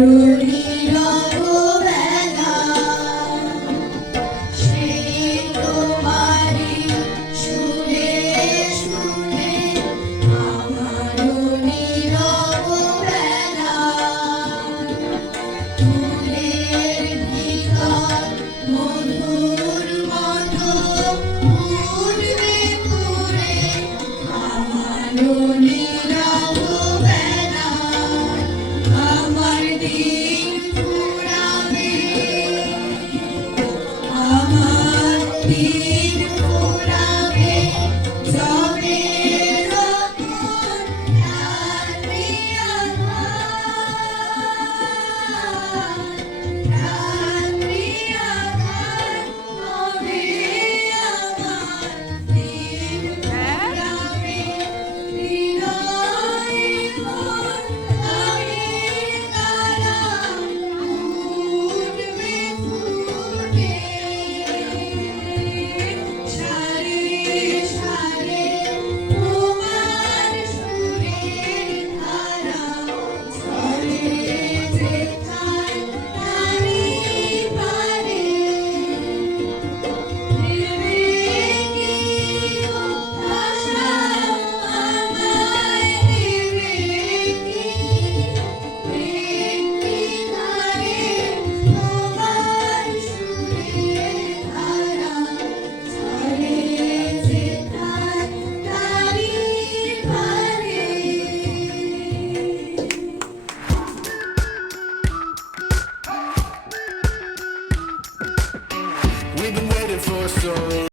Hallelujah. আমার